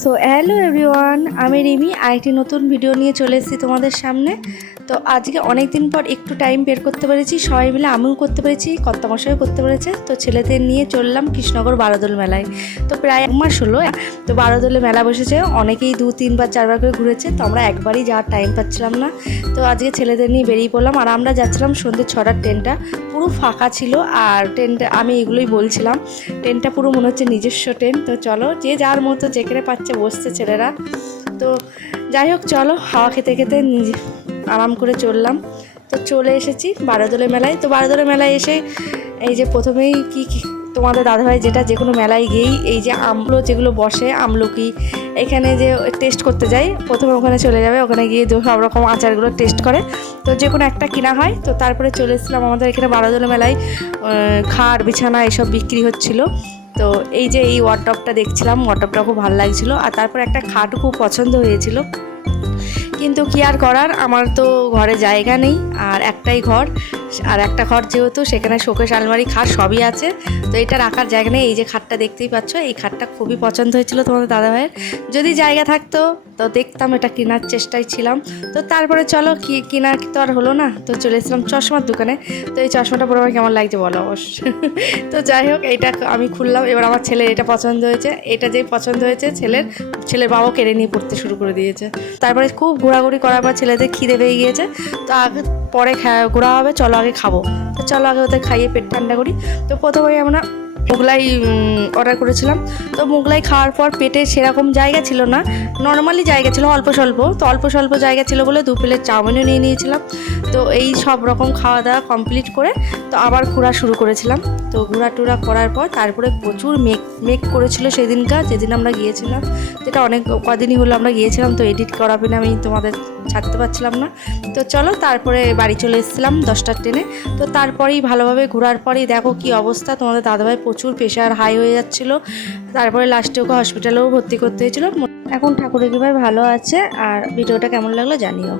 So hello everyone, আমি রিমি আরেকটি নতুন ভিডিও নিয়ে চলে এসেছি তোমাদের সামনে। তো আজকে অনেক দিন পর একটু টাইম বের করতে পেরেছি, সবাই মিলে আমিও করতে পেরেছি, কর্তামশাইও করতে পেরেছে। তো ছেলেদের নিয়ে চললাম কৃষ্ণনগর বারোদোল মেলায়। তো প্রায় 1 মাস হলো। তো বারোদোলে মেলা বসেছে, অনেকেই 2-3 বার 4 বার করে ঘুরেছে। তো আমরা একবারই যাওয়ার টাইম পাচ্ছিলাম না। তো আজকে ছেলেদের নিয়ে বেরিয়ে পড়লাম, আর আমরা যাচ্ছিলাম সন্ধ্যে 6টার ট্রেনটা। পুরো ফাঁকা ছিল, আর ট্রেনটা আমি এগুলোই বলছিলাম, ট্রেনটা পুরো মনে হচ্ছে নিজস্ব ট্রেন। তো চলো, যে যার মতো যেখানে পাচ্ছে বসছে ছেলেরা। তো যাই হোক, চলো হাওয়া খেতে খেতে নিজে আরাম করে চললাম। তো চলে এসেছি বারোদোলে মেলায়। তো বারোদোলে মেলায় এসে এই যে প্রথমেই কি তোমাদের দাদাভাই যে কোনো মেলায় গিয়েই এই যে আমলো যেগুলো বসে, আমলকি এখানে যে টেস্ট করতে যাই, প্রথমে ওখানে চলে যাবে, ওখানে গিয়ে সব রকম আচারগুলো টেস্ট করে। তো যে কোনো একটা কিনা হয়। তো তারপরে চলে এসেছিলাম আমাদের এখানে বারোদোলে মেলায় খাট বিছানা এসব বিক্রি হচ্ছিলো। তো এই যে এই ওয়ার্ডরোবটা দেখছিলাম, ওয়ার্ডরোবটা খুব ভালো লাগছিলো। আর তারপর একটা খাটও খুব পছন্দ হয়েছিল, কিন্তু কি আর করার, আমার তো ঘরে জায়গা নেই, আর একটাই ঘর, আর একটা ঘর যেহেতু সেখানে শোকেস আলমারি খাট সবই আছে। তো এটা রাখার জায়গা নেই। এই যে খাটটা দেখতেই পাচ্ছ, এই খাটটা খুবই পছন্দ হয়েছিল তোমাদের দাদাভাইয়ের। যদি জায়গা থাকতো তো দেখতাম, এটা কেনার চেষ্টায় ছিলাম। তো তারপরে চলো কেনা তো আর হলো না। তো চলে এসেছিলাম চশমার দোকানে। তো এই চশমাটা পরে আমার কেমন লাগছে বলো অবশ্য। তো যাই হোক, এইটা আমি খুললাম। এবার আমার ছেলের এটা পছন্দ হয়েছে, এটা যেই পছন্দ হয়েছে ছেলের বাবাও কেড়ে নিয়ে পড়তে শুরু করে দিয়েছে। তারপরে খুব ঘোরাঘুরি করার পর ছেলেদের খিদে পেয়ে গিয়েছে। তো আগে পরে ঘোরা হবে, চলো আগে খাবো। তো চলো আগে ওদের খাইয়ে পেট ঠান্ডা করি। তো প্রথমে আমরা মোগলাই অর্ডার করেছিলাম। তো মোগলাই খাওয়ার পর পেটে সেরকম জায়গা ছিল না, নর্মালি জায়গা ছিল অল্প স্বল্প। তো অল্প স্বল্প জায়গা ছিল বলে 2 প্লেট চাউমিনও নিয়ে নিয়েছিলাম। তো এই সব রকম খাওয়া দাওয়া কমপ্লিট করে তো আবার ঘোরা শুরু করেছিলাম। তো ঘোরা টুরা করার পর তারপরে প্রচুর মেঘ করেছিল সেদিনকার, যেদিন আমরা গিয়েছিলাম। যেটা অনেক কদিনই হলো আমরা গিয়েছিলাম, তো এডিট করাবে না, আমি তোমাদের ছাড়তে পারছিলাম না। তো চলো তারপরে বাড়ি চলে এসেছিলাম 10টার ট্রেনে। তো তারপরেই ভালোভাবে ঘোরার পরেই দেখো কি অবস্থা, তোমাদের দাদাভাই প্রচুর প্রেশার হাই হয়ে যাচ্ছিলো। তারপরে লাস্টে ওকে হসপিটালেও ভর্তি করতে হয়েছিল। এখন ঠাকুরের কৃপায় ভালো আছে। আর ভিডিওটা কেমন লাগলো জানিও।